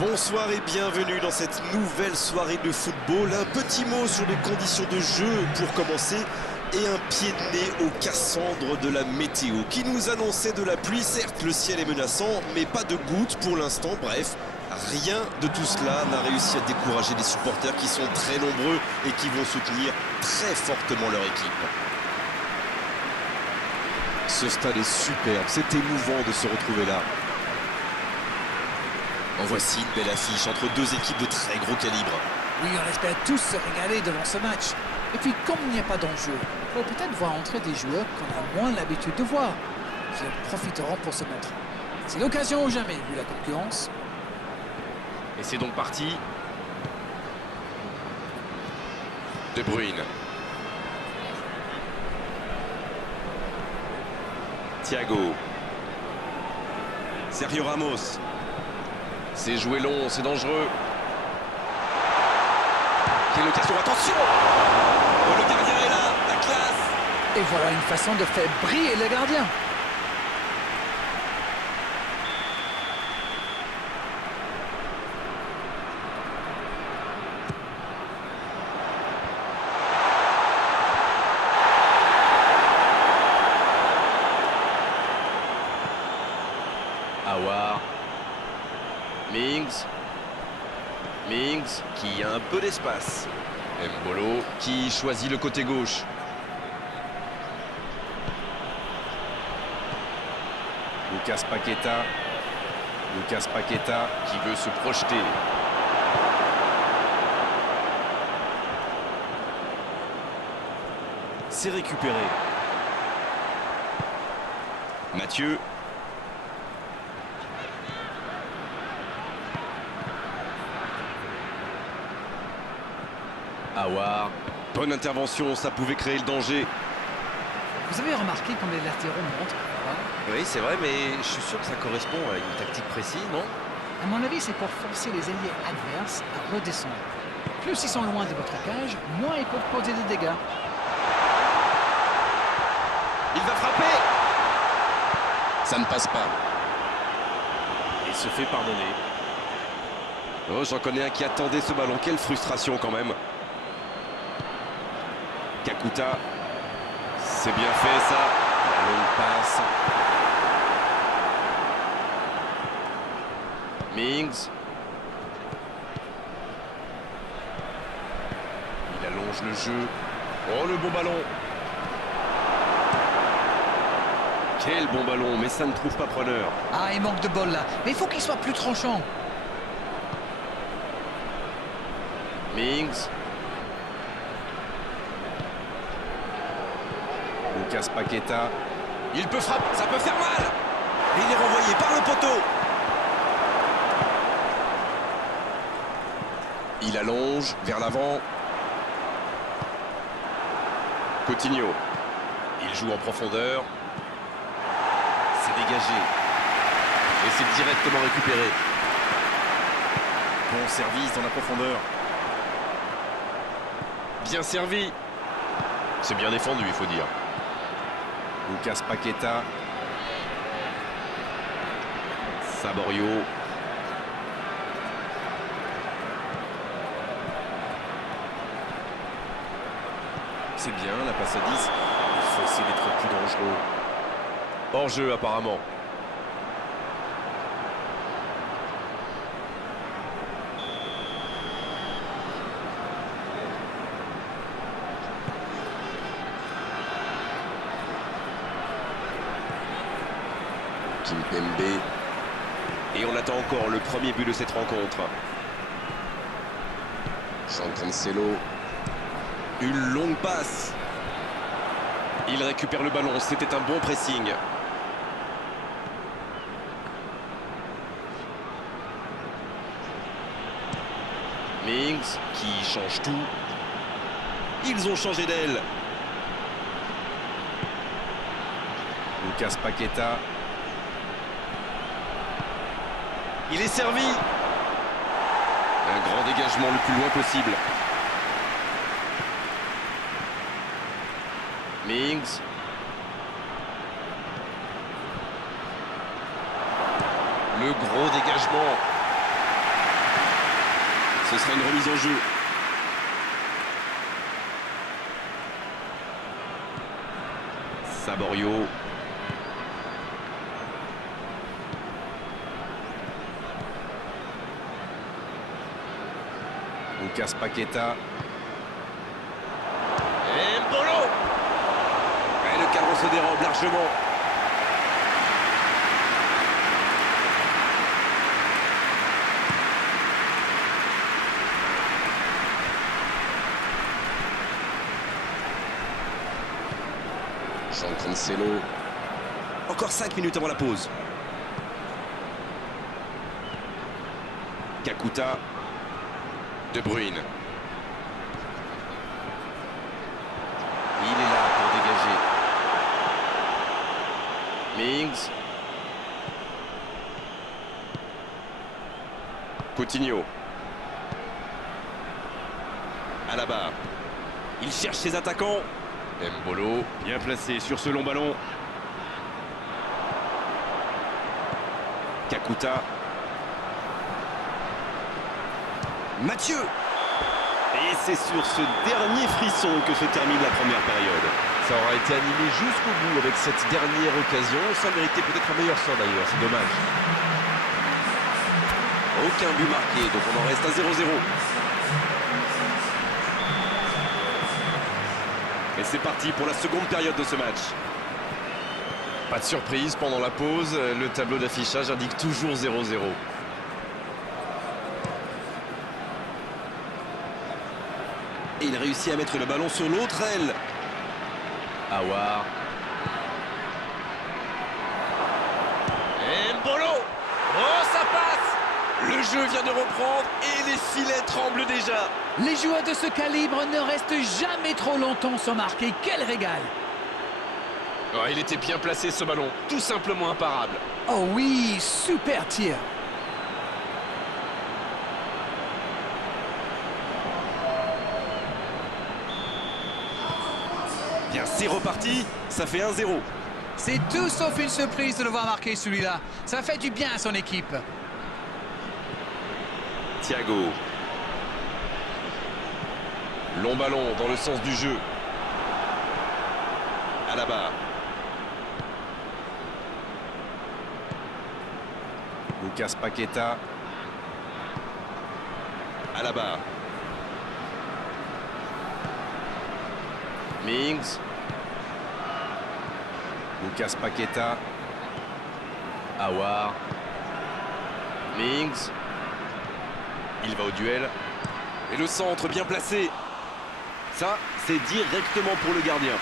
Bonsoir et bienvenue dans cette nouvelle soirée de football. Un petit mot sur les conditions de jeu pour commencer et un pied de nez au Cassandre de la météo qui nous annonçait de la pluie. Certes, le ciel est menaçant, mais pas de gouttes pour l'instant. Bref, rien de tout cela n'a réussi à décourager les supporters qui sont très nombreux et qui vont soutenir très fortement leur équipe. Ce stade est superbe, c'est émouvant de se retrouver là. En voici une belle affiche entre deux équipes de très gros calibre. Oui, on espère tous se régaler devant ce match. Et puis, comme il n'y a pas d'enjeu, on peut peut-être voir entrer des joueurs qu'on a moins l'habitude de voir, qui en profiteront pour se montrer. C'est l'occasion ou jamais, vu la concurrence. Et c'est donc parti. De Bruyne. Thiago. Sergio Ramos. C'est joué long, c'est dangereux. Quelle occasion, attention! Oh, le gardien est là, la classe! Et voilà une façon de faire briller le gardien. Aouar. Mings qui a un peu d'espace. Mbolo qui choisit le côté gauche. Lucas Paqueta qui veut se projeter. C'est récupéré. Mathieu. Aouar, bonne intervention, ça pouvait créer le danger. Vous avez remarqué quand les latéraux montent, hein? Oui, c'est vrai, mais je suis sûr que ça correspond à une tactique précise, non? À mon avis, c'est pour forcer les ailiers adverses à redescendre. Plus ils sont loin de votre cage, moins ils peuvent causer des dégâts. Il va frapper! Ça ne passe pas. Il se fait pardonner. Oh, j'en connais un qui attendait ce ballon. Quelle frustration quand même. Kakuta. C'est bien fait ça. La longue passe. Mings. Il allonge le jeu. Oh, le bon ballon. Quel bon ballon, mais ça ne trouve pas preneur. Ah, il manque de bol là. Mais il faut qu'il soit plus tranchant. Mings. Lucas Paqueta. Il peut frapper, ça peut faire mal. Et il est renvoyé par le poteau. Il allonge vers l'avant. Coutinho. Il joue en profondeur. C'est dégagé. Et c'est directement récupéré. Bon service dans la profondeur. Bien servi. C'est bien défendu, il faut dire. Lucas Paqueta. Saborio. C'est bien, la passe à 10. Il faut essayer d'être plus dangereux. Hors jeu, apparemment. Kimpembe. Et on attend encore le premier but de cette rencontre. Jean Cancelo. Une longue passe. Il récupère le ballon, c'était un bon pressing. Mings qui change tout. Ils ont changé d'aile. Lucas Paqueta. Il est servi. Un grand dégagement le plus loin possible. Mings. Le gros dégagement. Ce sera une remise en jeu. Saborio. Lucas Paqueta. Et Mbolo. Et le cadre se dérobe largement. Jean Cancelo. Encore 5 minutes avant la pause. Kakuta. De Bruyne. Il est là pour dégager. Mings. Coutinho. Alaba. Il cherche ses attaquants. Mbolo, bien placé sur ce long ballon. Kakuta. Mathieu. Et c'est sur ce dernier frisson que se termine la première période. Ça aura été animé jusqu'au bout avec cette dernière occasion. Ça méritait peut-être un meilleur sort d'ailleurs, c'est dommage. Aucun but marqué, donc on en reste à 0-0. Et c'est parti pour la seconde période de ce match. Pas de surprise pendant la pause, le tableau d'affichage indique toujours 0-0. Et il réussit à mettre le ballon sur l'autre aile. Aouar. Mbolo. Oh, ça passe. Le jeu vient de reprendre et les filets tremblent déjà. Les joueurs de ce calibre ne restent jamais trop longtemps sans marquer. Quel régal! Oh, il était bien placé ce ballon, tout simplement imparable. Oh oui, super tir! Bien, c'est reparti, ça fait 1-0. C'est tout sauf une surprise de le voir marquer celui-là. Ça fait du bien à son équipe. Thiago. Long ballon dans le sens du jeu. Alaba. Lucas Paqueta. Alaba. Mings. Lucas Paqueta. Aouar. Mings. Il va au duel. Et le centre bien placé. Ça, c'est directement pour le gardien.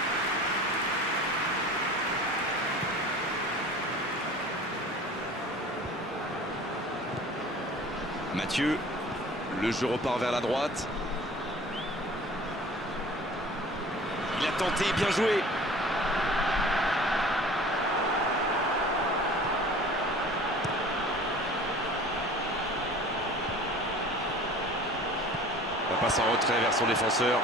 Mathieu. Le jeu repart vers la droite. Il a tenté, bien joué. La passe en retrait vers son défenseur.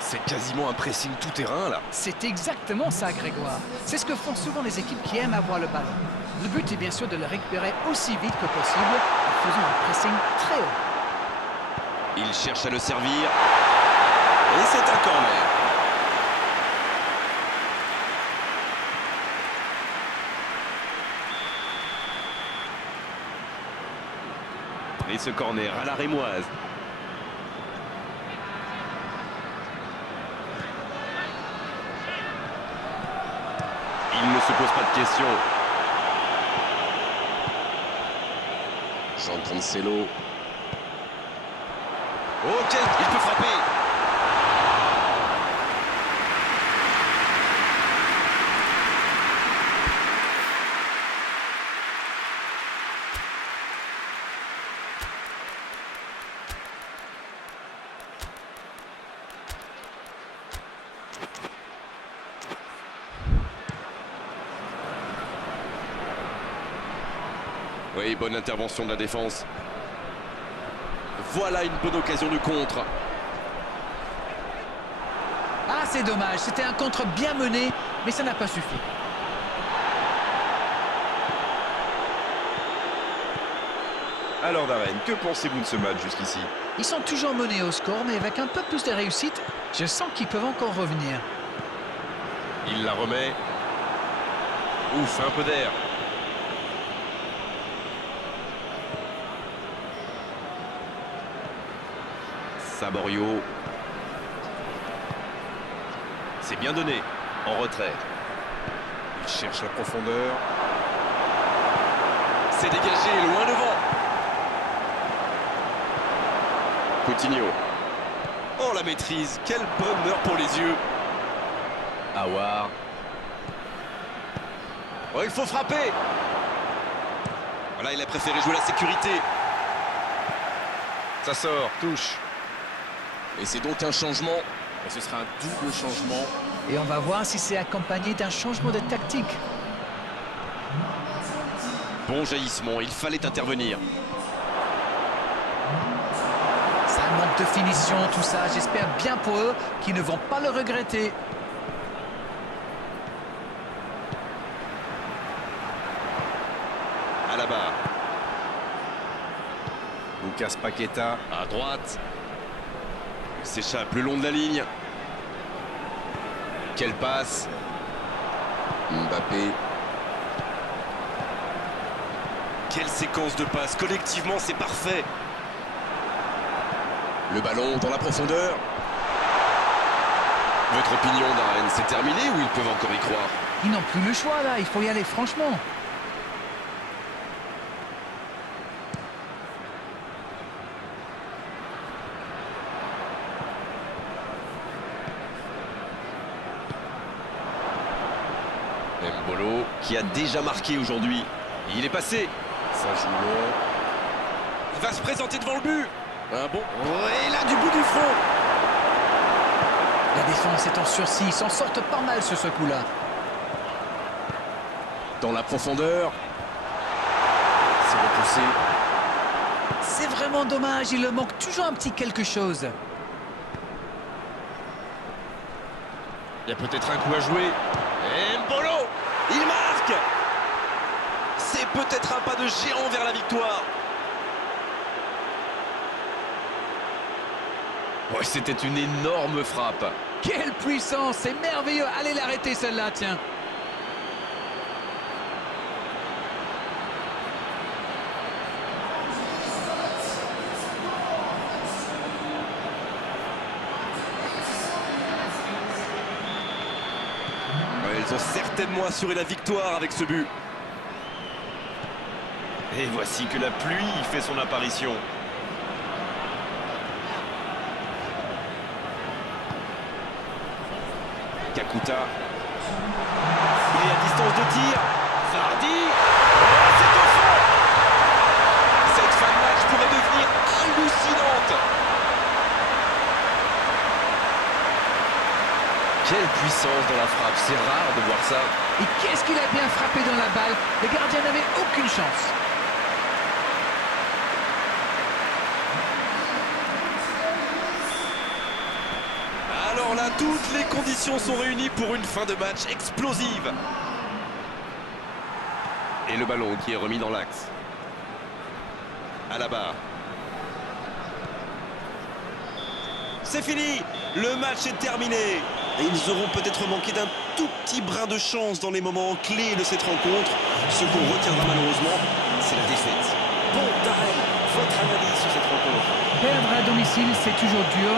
C'est quasiment un pressing tout-terrain, là. C'est exactement ça, Grégoire. C'est ce que font souvent les équipes qui aiment avoir le ballon. Le but est bien sûr de le récupérer aussi vite que possible en faisant un pressing très haut. Il cherche à le servir. Et c'est un corner. Et ce corner à la rémoise. Il ne se pose pas de questions. Jean Cancelo. Oh, il peut frapper. Oui, bonne intervention de la défense. Voilà une bonne occasion de contre. Ah, c'est dommage. C'était un contre bien mené, mais ça n'a pas suffi. Alors Darren, que pensez-vous de ce match jusqu'ici? Ils sont toujours menés au score, mais avec un peu plus de réussite, je sens qu'ils peuvent encore revenir. Il la remet. Ouf, un peu d'air. Saborio. C'est bien donné. En retrait. Il cherche la profondeur. C'est dégagé, loin devant. Coutinho. Oh, la maîtrise. Quel bonheur pour les yeux. Aouar. Oh, il faut frapper. Voilà, il a préféré jouer la sécurité. Ça sort, touche. Et c'est donc un changement. Et ce sera un double changement. Et on va voir si c'est accompagné d'un changement de tactique. Bon jaillissement, il fallait intervenir. Ça manque de finition, tout ça. J'espère bien pour eux qu'ils ne vont pas le regretter. À la barre. Lucas Paqueta à droite. Il s'échappe le long de la ligne. Quelle passe. Mbappé. Quelle séquence de passes. Collectivement, c'est parfait. Le ballon dans la profondeur. Votre opinion, Darren, c'est terminé ou ils peuvent encore y croire? Ils n'ont plus le choix là, il faut y aller franchement. Mbolo qui a déjà marqué aujourd'hui. Il est passé. Ça joue long. Il va se présenter devant le but. Un bon. Et là, du bout du front. La défense est en sursis, ils s'en sortent pas mal sur ce coup-là. Dans la profondeur. C'est repoussé. C'est vraiment dommage, il leur manque toujours un petit quelque chose. Il y a peut-être un coup à jouer. Et Mbolo, il marque. C'est peut-être un pas de géant vers la victoire. Ouais, c'était une énorme frappe. Quelle puissance, c'est merveilleux. Allez l'arrêter celle-là, tiens. Ouais, ils ont certainement assuré la victoire avec ce but. Et voici que la pluie fait son apparition. Kakuta. Il est à distance de tir. Vardy. Oh, c'est au fond. Cette fin de match pourrait devenir hallucinante. Quelle puissance dans la frappe. C'est rare de voir ça. Et qu'est-ce qu'il a bien frappé dans la balle. Les gardiens n'avaient aucune chance. Alors là, toutes les conditions sont réunies pour une fin de match explosive. Et le ballon qui est remis dans l'axe. À la barre. C'est fini. Le match est terminé. Et ils auront peut-être manqué d'un tout petit brin de chance dans les moments clés de cette rencontre. Ce qu'on retiendra malheureusement, c'est la défaite. Bon, Darren, votre analyse sur cette rencontre? Perdre à domicile, c'est toujours dur.